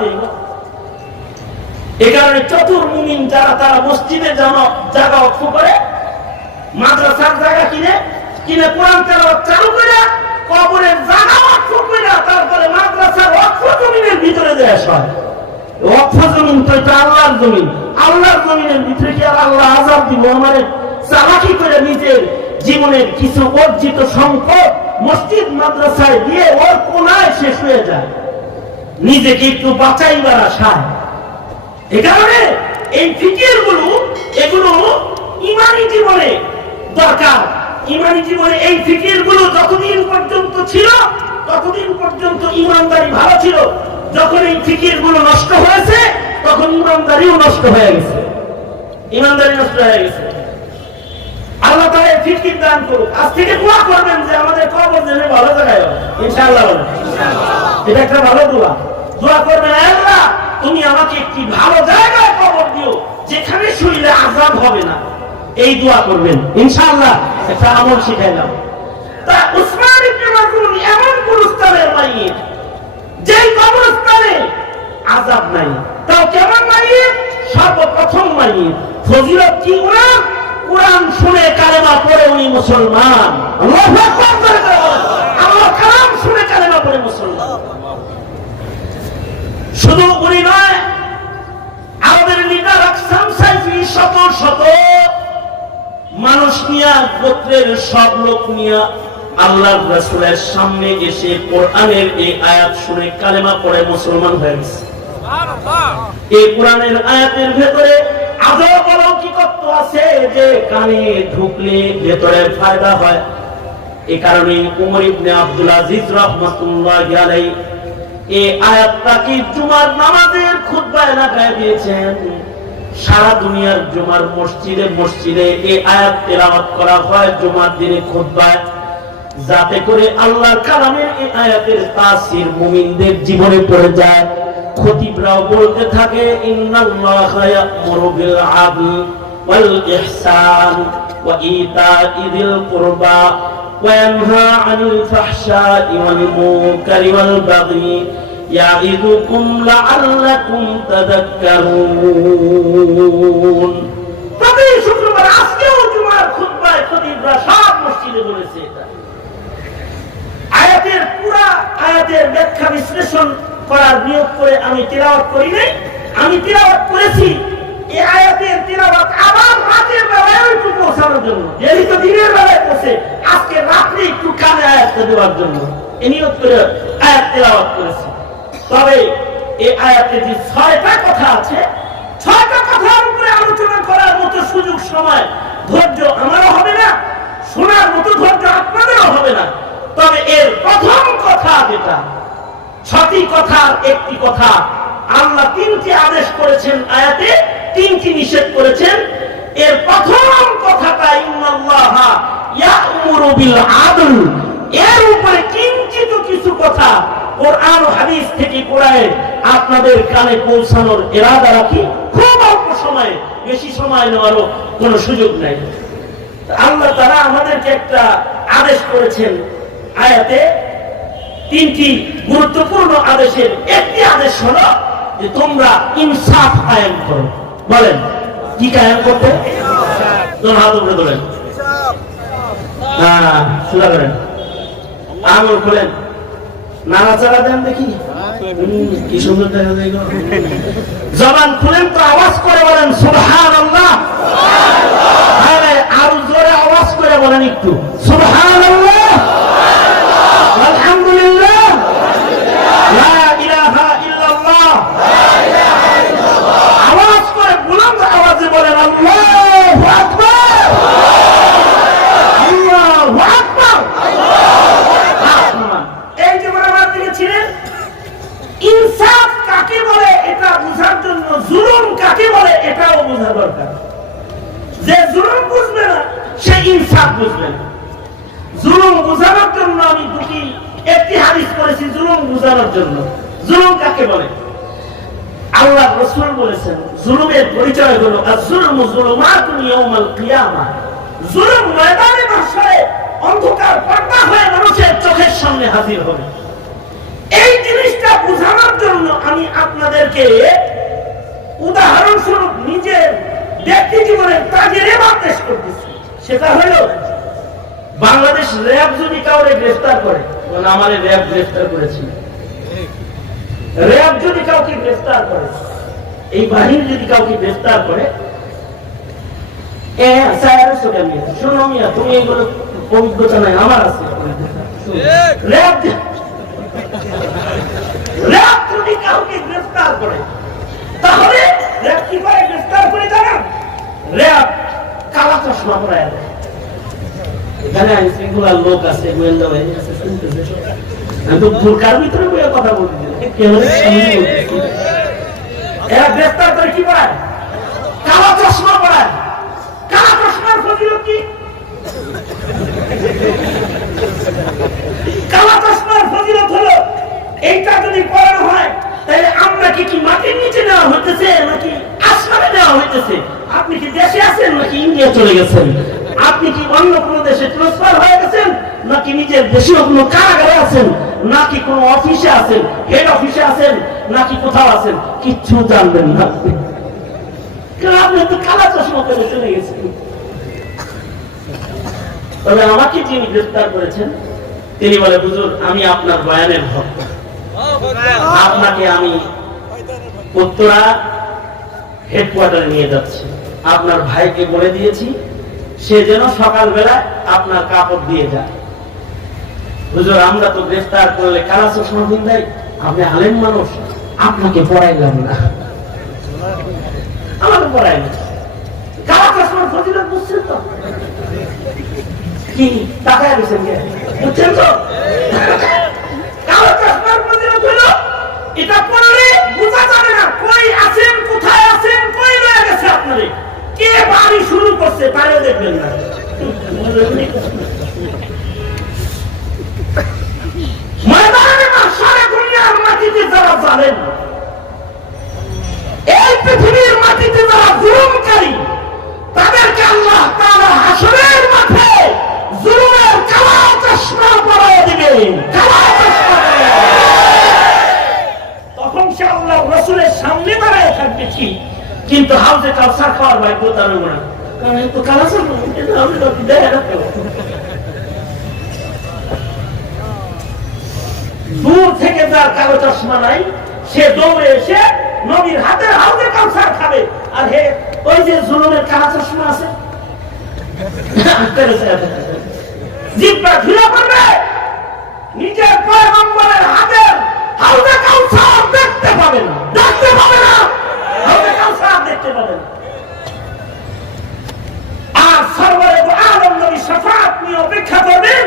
দেই না। এই কারণে চতুর মুমিন যারা তারা মসজিদে জায়গা অক্ষ করে, মাদ্রাসার জায়গা কিনে কোরআন তেলাওয়াত চালু করে, কবরের জায়গা অক্ষ করে, তারপরে মাদ্রাসার অক্ষ জমিনের ভিতরে দেয় আসে। অক্ষ জমিন তো এটা আল্লাহর জমিন, আল্লাহর জমিনের ভিতরে কি আর আল্লাহ আযাব দিব? আমারে চালাকি করে নিজের জীবনের কিছু অর্জিত সম্পদ মসজিদ মাদ্রাসায় দিয়ে ওর কোনায় শেষ হয়ে যায়, নিজেকে একটু বাঁচাইবার আশায়। এ কারণে এই ফিকিরগুলো এগুলো ইমানি জীবনে দরকার। ইমানি জীবনে এই ফিকিরগুলো যতদিন পর্যন্ত ছিল ততদিন পর্যন্ত ইমানদারি ভালো ছিল। যখন এই ফিকিরগুলো নষ্ট হয়েছে তখন ইমানদারিও নষ্ট হয়ে গেছে, ইমানদারি নষ্ট হয়ে গেছে। আল্লাহ তাআলা এই ফিকির দান করুক। আজ থেকে দোয়া করবেন যে আমাদের কবর যেন ভালো জায়গায় হয়, ইনশাআল্লাহ। এটা একটা ভালো দোয়া। দোয়া করবেন, আল্লাহ তুমি আমাকে একটি ভালো জায়গায় কবর দিও যেখানে শুইলে আযাব হবে না। এই দোয়া করবেন ইনশাআল্লাহ। একটা আমল শিখাইলাম। তা উসমান ইবনে মাযউন এমন কোন স্থানের মাইয়িত যেই কবরস্থানে আযাব নাই, তাও কেমন মাইয়িত? সর্বপ্রথম মাইয়িত। ফজিলত কি? কোরআন শুনে কালেমা পড়ে উনি মুসলমান। আল্লাহু আকবার। আল্লাহর কালাম শুনে কালেমা পড়ে মুসলমান। শুধু উনি নয়, আমাদের লিডার আকসাম সাইফি শত শত মানুষ নিয়ে, গোত্রের সব লোক নিয়ে আল্লাহর রাসূলের সামনে এসে কোরআনের এই আয়াত শুনে কালেমা পড়ে মুসলমান হয়ে গেছে। এই কোরআনের আয়াতের ভেতরে আজব অলৌকিকত্ব আছে যে কানে ঢুকলে ভেতরে ফায়দা হয়। এই কারণে উমর ইবনে আব্দুল আজিজ রাহমাতুল্লাহি আলাইহি এই আয়াতটাকে জুমার নামাজের খুতবায় লাগায় দিয়েছেন। সারা দুনিয়ার জুমার মসজিদে মসজিদে এই আয়াত তেলাওয়াত করা হয় জুমার দিনে খুতবায়, যাতে করে আল্লাহর কালামের এই আয়াতের তাসির মুমিনদের জীবনে পড়ে যায়। খতিবরাও বলতে থাকে, ইন্নাল্লাহা ইয়া'মুরু বিল আদল ওয়াল ইহসান ওয়া ইতা'i যিল কুরবা ওয়া ইয়ানহা আনিল ফাহশা'i ওয়াল মুনকারি ওয়াল বাগই ইয়া'iদুকুম লা'আল্লাকুম তাযাক্কারুন। প্রতি শুক্রবার, আজকেও জুমার খুতবায় খতিবরা সব মসজিদে বলেছে এটা। আয়াতের পুরা আয়াতের ব্যাখ্যা বিশ্লেষণ করার নিয়ত করে আমি তিলাওয়াত করি নাই, আমি তিলাওয়াত করেছি এই আয়াতের তিলাওয়াত আবার রাতের বেলায় একটু পৌঁছানোর জন্য। যেহেতু দিনের বেলায় পৌঁছে, আজকে রাত্রে একটু কানে আয়াতটা দেওয়ার জন্য এই নিয়ত করে আয়াত তিলাওয়াত করেছি। তবে এই আয়াতে যে ৬টা কথা আছে, ৬টা কথার উপরে আলোচনা করার মতো সুযোগ, সময়, ধৈর্য আমারও হবে না, শোনার মতো ধৈর্য আপনাদেরও হবে না। তবে এর প্রথম কথা যেটা, ৬টি কথার একটি কথা, আল্লাহ ৩টি আদেশ করেছেন আয়াতে, ৩টি নিষেধ করেছেন। এর প্রথম কথাটা ইন্নাল্লাহা ইয়া'মুরু বিল আদল। এর উপরে কিঞ্চিত কিছু কথা কোরআন ও হাদিস থেকে পড়ায় আপনাদের কানে পৌঁছানোর ইরাদা রাখি। খুব অল্প সময়ে, বেশি সময় নেওয়ারও কোনো সুযোগ নাই। আল্লাহ তাআলা আমাদেরকে একটা আদেশ করেছেন আয়াতে, ৩টি গুরুত্বপূর্ণ আদেশের একটি আদেশ হলো যে তোমরা ইনসাফ কায়েম করো। বলেন কি কায়েম করতে? হাত উপরে তোলেন, সোজা করেন, আঙুল খোলেন, নাড়াচাড়া দেন দেখি কি সুন্দর দেখা যায়। জবান খুলেন তো আওয়াজ করে বলেন সুবহানাল্লাহ। আরো জোরে আওয়াজ করে বলেন একটু সুবহানাল্লাহ, আলহামদুলিল্লাহ, লা ইলাহা ইল্লাল্লাহ। আওয়াজ করে বুলন্দ আওয়াজে বলেন আল্লাহু আকবার, আল্লাহু আকবার। এই যে আমার দিকে ছিলেন, ইনসাফ কাকে বলে এটা বোঝার জন্য জুলুম কাকে বলে এটাও বোঝা দরকার। যে জুলুম বুঝবে না সে ইনসাফ বুঝবে না। জুলুম বোঝানোর জন্য আমি একটি হাদিস পড়েছি জুলুম বোঝানোর জন্য। জুলুম কাকে বলে? আল্লাহ রাসূল বলেছেন জুলুমের পরিচয় হলো আয-যুলমু যুলুমাতুন ইয়াউমাল কিয়ামাহ। জুলুম ময়দানে মাহশরে অন্ধকার পর্দা হয়ে মানুষের চোখের সামনে হাজির হবে। এই জিনিসটা বোঝানোর জন্য আমি আপনাদেরকে উদাহরণস্বরূপ নিজের ব্যক্তি জীবনের কাজের এবার পেশ করতেছি। সেটা হলো বাংলাদেশ র্যাব যদি কাউরে গ্রেফতার করে, আমার র্যাব গ্রেফতার করেছিল, র্যাব যদি কাউকে গ্রেফতার করে, এই বাহিনী যদি কাউকে গ্রেফতার করে, শোনো মিয়া, তুমি এইগুলো অভিজ্ঞতা নাই, আমার আছে। র্যাব যদি কাউকে গ্রেফতার করে, তাহলে র্যাব কি করে গ্রেফতার করে জানেন? র্যাব কালা চশমা পরায় দেয়। এখানে আইন শৃঙ্খলার লোক আছে, গোয়েন্দা বাহিনী আছে, শুনতেছে। আমি তো বোরকার ভিতরে বইয়ে কথা বলছি, এরা গ্রেফতার করে কি পড়ায়? কালা চশমা পড়ায়। কালা চশমার ফজিলত কি? কালা চশমার ফজিলত হলো এইটা যদি পড়ানো হয় তাহলে আমরা কি মাটির নিচে নেওয়া হইতেছে নাকি আসমানে নেওয়া হইতেছে? আপনি কি দেশে আছেন নাকি ইন্ডিয়া চলে গেছেন? আপনি কি অন্য কোনো দেশে ট্রান্সফার হয়ে গেছেন নাকি নিজের দেশীয় কোনো কারাগারে আছেন নাকি কোনো অফিসে আছেন, হেড অফিসে আছেন নাকি কোথাও আছেন? কিচ্ছু জানবেন না, কারণ আপনি তো কালা চশমা করে চলে গেছেন। তবে আমাকে যিনি গ্রেফতার করেছেন তিনি বলে, হুজুর আমি আপনার বয়ানের ভক্ত, আপনাকে আমি উত্তরা হেডকোয়ার্টারে নিয়ে যাচ্ছি, আপনার ভাইকে বলে দিয়েছি সে যেন সকালবেলা আপনার কাপড় দিয়ে যায়। হুজুর আমরা তো গ্রেফতার করলে কালা চশমা দিন দেয়, আপনি আলেম মানুষ, আপনাকে পড়াইলাম না, আমাকে পড়াইলাম। কালা চশমার ফজিলত বুঝছেন তো? কি টাকায় দিচ্ছেন বুঝছেন তো? কালা চশমার ফজিলত হলো এটা পড়লে বোঝা যাবে না কই আছেন, কোথায় আছেন, কই লয়ে গেছে আপনারে, কে বাড়ি শুরু করছে তাইও দেখবেন না। ময়দানে মাশারে দুনিয়ার মাটিতে যারা জানেন, এই পৃথিবীর মাটিতে যারা জুলুমকারী, তাদেরকে আল্লাহ তাআলা হাশরের মাঠে জুলুমের কালা চশমা পরায় দিবেন, কালা চশমা। তখন সে আল্লাহ রাসূলের সামনে দাঁড়ায় থাকবে ঠিক, কিন্তু হাউজে কাউসার খাওয়ার ভাগ্য তার না, কারণ তো কালা চশমা আমি তো দেখে রাখতে। দূর থেকে যার কালো চশমা নাই সে দৌড়ে এসে নবীর হাতের হাউজে কাউসার খাবে, আর হে ওই যে জুলুমের কালা চশমা আছে জিব্বা ঢিলা করবে, নিজের পয়গম্বরের হাতের হাউজে কাউসার দেখতে পাবে না, দেখতে পাবে না, হাউজে কাউসার দেখতে পাবে না। আর সরওয়ারে দু আলম নবী শাফাআত নিয়ে অপেক্ষা করবেন,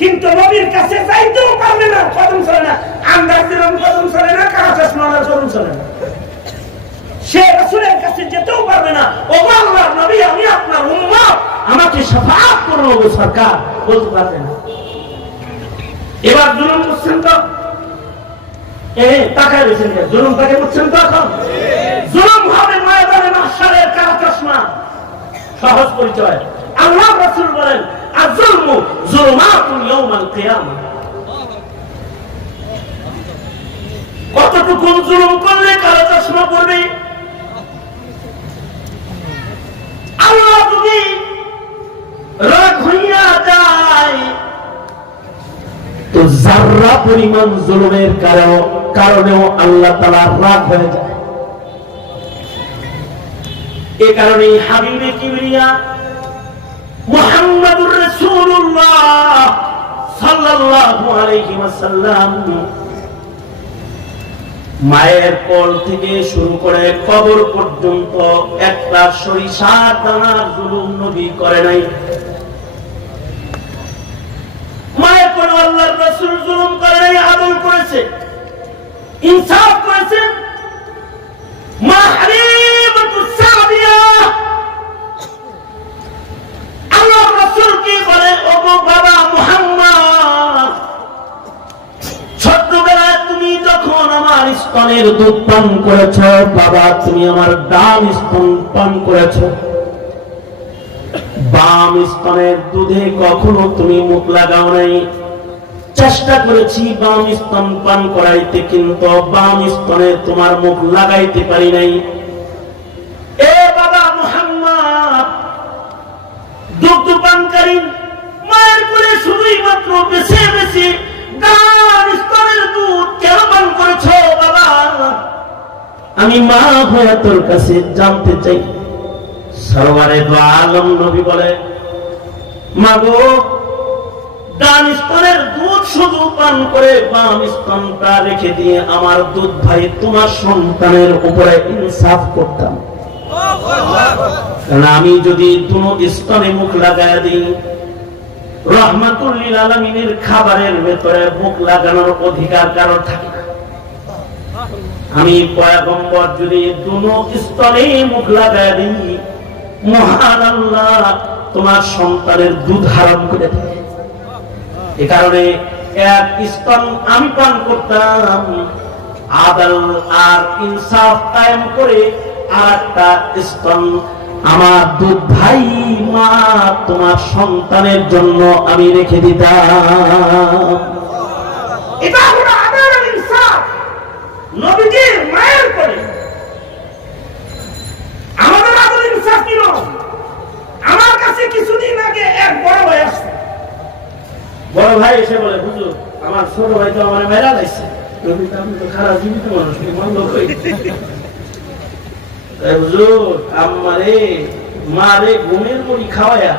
কিন্তু নবীর কাছে যাইতেও পারবে না, কদম চলে না, আন্দাজ দিলাম কদম চলে না, কালা চশমার কদম চলে না, সে রাসূলের কাছে যেতেও পারবে না। ও আল্লাহর নবী আমি আপনার উম্মত, আমাকে শাফাআত করুন ও সরকার, বলতে পারবে না। এবার জুলুম করছেন তো, তাকায় রয়েছেন, জুলুম তাকে করছেন তো, এখন জুলুম হবে ময়দানে মাহশারের কালা চশমা। সহজ পরিচয়, আল্লাহ রাসূল বলেন আয-যুলমু যুলুমাতুন ইয়াউমাল কিয়ামা। কতটুকু জুলুম করলে কালো চশমা পড়বে? আল্লাহ যদি রাগ হইয়া যায় তো যাররা পরিমাণ জুলুমের কারণেও আল্লাহ তাআলা রাগ হয়ে যায়। এই কারণে হাবিবে কিবরিয়া মুহাম্মাদুর রাসূলুল্লাহ সাল্লাল্লাহু আলাইহি ওয়াসাল্লাম মায়ের কোল থেকে শুরু করে কবর পর্যন্ত একটা সরিষার দানার জুলুম নবী করে নাই। মায়ের কোলে আল্লাহর রাসূল জুলুম করে নাই, আদল করেছে, ইনসাফ করেছেন। মা হালিমাতুস সাদিয়া আল্লাহর রাসূল কি বলে, ওগো বাবা মুহাম্মদ, ছোটবেলায় তুমি যখন আমার স্তনের দুধ পান করেছ, বাবা তুমি আমার ডান স্তন পান করেছ, বাম স্তনের দুধে কখনো তুমি মুখ লাগাও নাই। চেষ্টা করেছি বাম স্তন পান করাইতে, কিন্তু বাম স্তনে তোমার মুখ লাগাইতে পারি নাই। এ বাবা মুহাম্মদ, দুগ্ধ পানকারী মায়ের কোলে শুধুই মাত্র বেছে বেছে ডান স্তনের দুধ কেন পান করেছো বাবা? আমি মা হয়ে তোর কাছে জানতে চাই। সরওয়ারে দো আলম নবী বলে, মাগো, ডান স্তনের দুধ শুধু পান করে বাম স্তনটা রেখে দিয়ে আমার দুধ ভাই তোমার সন্তানের উপরে ইনসাফ করতাম। কারণ আমি যদি দুনো স্তনে মুখ লাগায় দিই, রহমাতুল লিল আলামিনের খাবারের ভেতরে মুখ লাগানোর অধিকার কারো থাকে না। আমি পয়গম্বর যদি দুনো স্তনে মুখ লাগায় দিই, মহান আল্লাহ তোমার সন্তানের দুধ হারাম করে দেয়। এ কারণে এক স্তন আমি পান করতাম, আদল আর ইনসাফ কায়েম করে আর একটা স্তন আমার দুধ ভাই মা তোমার সন্তানের জন্য আমি রেখে দিতাম। এটা হলো আদল আর ইনসাফ নবীজির মায়ের করে। আমাদের আদল ইনসাফ কি নয়? আমার কাছে কিছুদিন আগে এক বড় ভাই আসছে। বড় ভাই এসে বলে, হুজুর আমার ছোট ভাই তো আমার মেরা লাগছে, আমি তো খারাপ জীবিত মানুষ, হুজুর আমারে মারে ঘুমের বড়ি খাওয়ায়া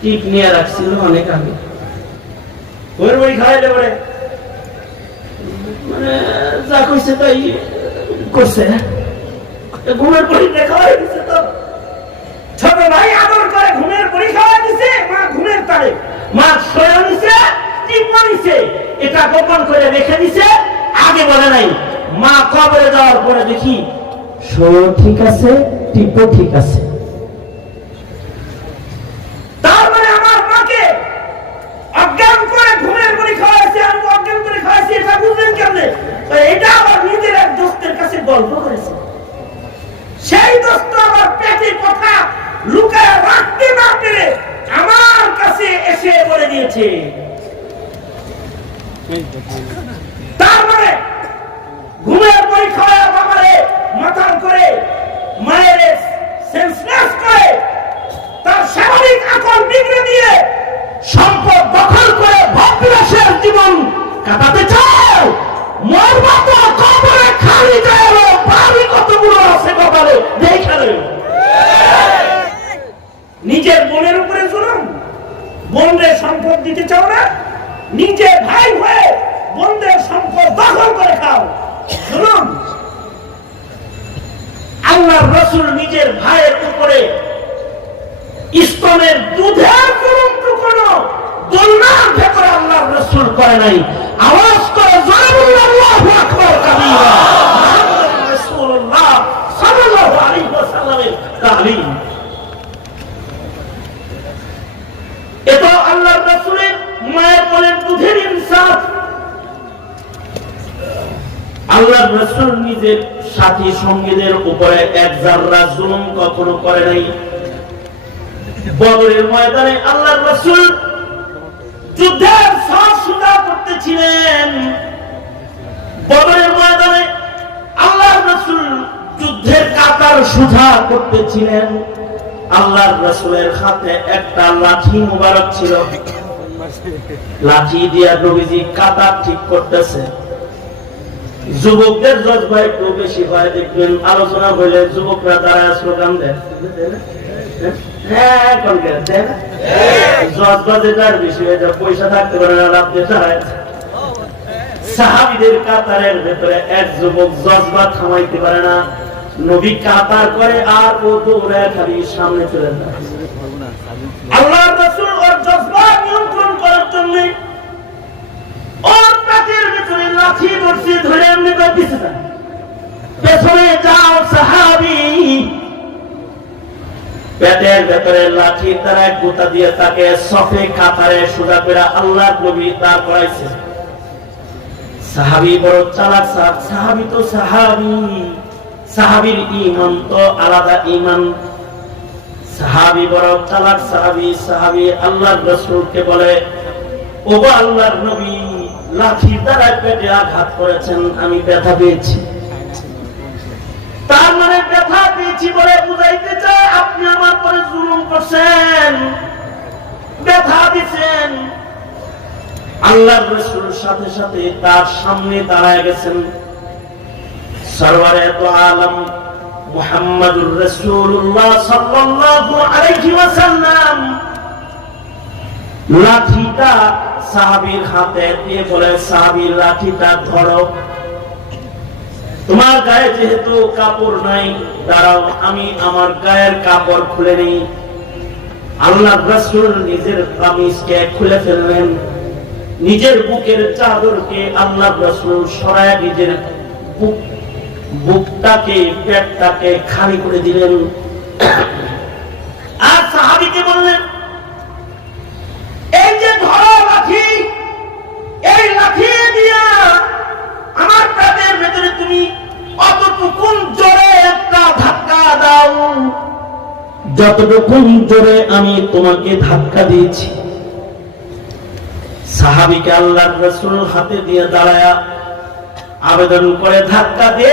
টিপ নিয়ে রাখছিল অনেক আগে। ঘুমের বড়ি খাওয়াইলে পরে মানে যা কইছে তাই করছে, ঘুমের বড়ি খাওয়াই দিচ্ছে। তো ছোট ভাই আদর করে ঘুমের বড়ি খাওয়াই দিছে, মা ঘুমের তারে মা শোয়া নিছে, টিপ মারিছে, এটা গোপন করে রেখে দিছে, আগে বলে নাই। মা কবরে যাওয়ার পরে দেখি শোয়া ঠিক আছে, টিপও ঠিক আছে। তার মানে আমার মাকে অজ্ঞান করে ঘুমের বড়ি খাওয়াইছে, আমি অজ্ঞান করে খাওয়াইছি, এটা বুঝলেন কেমনে? এটা আবার নিজের এক দোস্তের কাছে গল্প করেছে। সেই দোস্ত আমার পেটে কথা লুকায় রাখতে না পেরে আমার কাছে এসে বলে দিয়েছে। তার মানে ঘুমের বই খাওয়া বাবারে মাথার করে মায়ের সেন্সলেস করে তার স্বাভাবিক আকল বিগড়ে দিয়ে সম্পদ দখল করে ভোগবিলাসের জীবন কাটাতে চাও। মরবা তো কবরে খালি যায়, বাড়ি কতগুলো আছে কপালে দেখে নেই। নিজের বোনের উপরে জুলুম, বোনদের সম্পদ দিতে চাও না, নিজের ভাই হয়ে বোনদের সম্পদ দখল করে খাও, জুলুম। আল্লাহর রাসূল নিজের ভাইয়ের উপরে স্তনের দুধের জুলুমটুকুনো দোলনার ভেতরে আল্লাহর রাসূল করে নাই। আওয়াজ করে আল্লাহু আকবার কাবীরা, মুহাম্মদ রাসূলুল্লাহ সাল্লাল্লাহু আলাইহি ওয়াসাল্লামের তালিম। এটা আল্লাহর রাসূলের মায়ের কোলের দুধের ইনসাফ। আল্লাহর রাসূল নিজের সাথী সঙ্গীদের উপরে এক যারা জুলুম কখনো করে নাই। বদরের ময়দানে আল্লাহর রাসূল যুদ্ধের সাজ সুজা করতেছিলেন। বদরের ময়দানে আল্লাহর রাসূল যুদ্ধের কাতার সুজা করতেছিলেন। আল্লাহর রাসূলের হাতে একটা লাঠি মুবারক ছিল, লাঠি দিয়া নবীজি কাতার ঠিক করতেছে। যুবকদের জজবা একটু বেশি হয়, দেখবেন আলোচনা হইলে যুবকরা তারা স্লোগান দেয়, হ্যাঁ জজবা যেটার বেশি হয়ে যায়, পয়সা থাকতে পারে না, লাভ দিয়ে দাঁড়ায়। সাহাবীদের কাতারের ভেতরে এক যুবক জজবা থামাইতে পারে না, নবী কাতার করে আর ও দৌড়ায় খালি সামনে চলে যায়। আল্লাহর রাসূল ওর জজবা নিয়ন্ত্রণ করার জন্য ওর পেটের ভেতরে লাঠি বর্ষি ধরে এমনি করে দিতে চায়, পেছনে যাও সাহাবী। পেটের ভেতরে লাঠি তারা গোতা দিয়ে তাকে সফে কাতারে সোজা করে আল্লাহর নবী তার করাইছে। সাহাবী বড় চালাক, সাহাবী তো সাহাবী, সাহাবীর ঈমান তো আলাদা ঈমান। সাহাবী বড় চালাক সাহাবী, সাহাবী আল্লাহর রাসূলকে বলে, ওগো আল্লাহর নবী, লাঠির দ্বারা পেটে আঘাত করেছেন, আমি ব্যথা পেয়েছি। তার মানে ব্যথা পেয়েছি বলে বুঝাইতে চায় আপনি আমার পরে জুলুম করছেন, ব্যথা দিচ্ছেন। আল্লাহর রাসূল সাথে সাথে তার সামনে দাঁড়ায় গেছেন। সরওয়ারে তো আলম মুহাম্মাদুর রাসূলুল্লাহ সাল্লাল্লাহু আলাইহি ওয়াসাল্লাম লাঠিটা সাহাবীর হাতে দিয়ে বলে, সাহাবী লাঠিটা ধরো, তোমার গায়ে যেহেতু কাপড় নাই, দাঁড়াও আমি আমার গায়ের কাপড় খুলে নিই। আল্লাহর রাসূল নিজের কামিজকে খুলে ফেললেন, নিজের বুকের চাদরকে আল্লাহর রাসূল সরায় নিজের বুকটাকে পেটটাকে খালি করে দিলেন। আর সাহাবীকে বললেন, এই যে ধরো লাঠি, এই লাঠি দিয়া আমার পেটের ভেতরে তুমি অতটুকুন জোরে একটা ধাক্কা দাও, যতটুকুন জোরে আমি তোমাকে ধাক্কা দিয়েছি। সাহাবীকে আল্লাহর রাসূল হাতে দিয়ে দাঁড়ায়া আবেদন করে, ধাক্কা দে,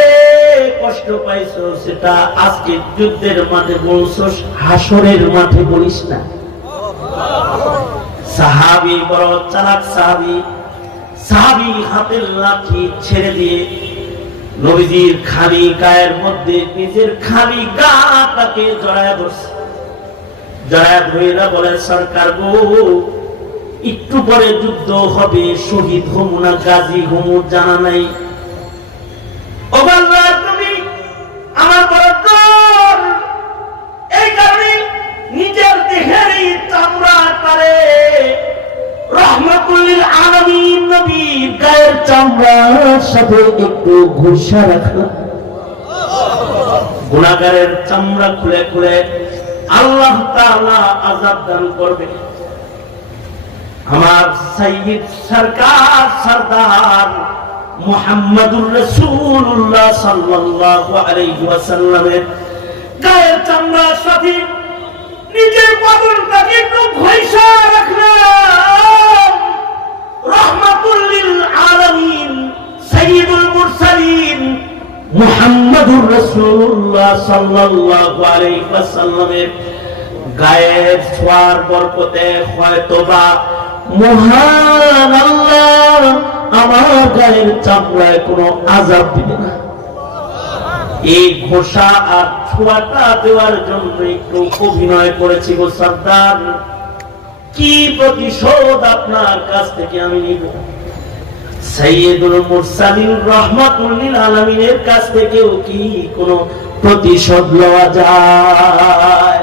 কষ্ট পাইছো সেটা আজকে যুদ্ধের মাঠে বলছো, হাসরের মাঠে বলিস না। সাহাবী বড় চালাক সাহাবী, সাহাবী হাতের লাঠি ছেড়ে দিয়ে নবীজির খালি গায়ের মধ্যে নিজের খালি গাটাকে জড়ায় ধরছে। জড়ায় ধরে বলে, সরকার গো, একটু পরে যুদ্ধ হবে, শহীদ হমু না গাজী হমু জানা নাই। ও আল্লাহর নবী, আমার বড় ডর, এই কারণে নিজের দেহের চামড়া পারে রহমাতুল লিল আলামিন নবীর গায়ের চামড়ার সাথে একটু ঘুষা রাখলাম। গুনাহগারের চামড়া খুলে খুলে আল্লাহ তাআলা আযাব দান করবে। আমার সাইয়্যিদ সরকার সরদার মুহাম্মাদুর রাসূলুল্লাহ সাল্লাল্লাহু আলাইহি ওয়াসাল্লামের গায়ের চামড়ার সাথে নিজের বদনটাকে একটু ঘষা রাখলাম। রহমাতুল লিল আলামিন সাইয়্যিদুল মুরসালিন মুহাম্মাদুর রাসূলুল্লাহ সাল্লাল্লাহু আলাইহি ওয়াসাল্লামের গায়ের ছোঁয়ার বরকতে হয়তোবা মহান আল্লাহ আমার গায়ের চামড়ায় কোনো আযাব দিবে না। এই ঘোষা আর ছোঁয়াটা দেওয়ার জন্য একটু অভিনয় করেছি গো সরদার, কি প্রতিশোধ আপনার কাছ থেকে আমি নিব? সাইয়্যিদুল মুরসালিন রাহমাতুল লিল আলামিনের কাছ থেকেও কি কোনো প্রতিশোধ লওয়া যায়?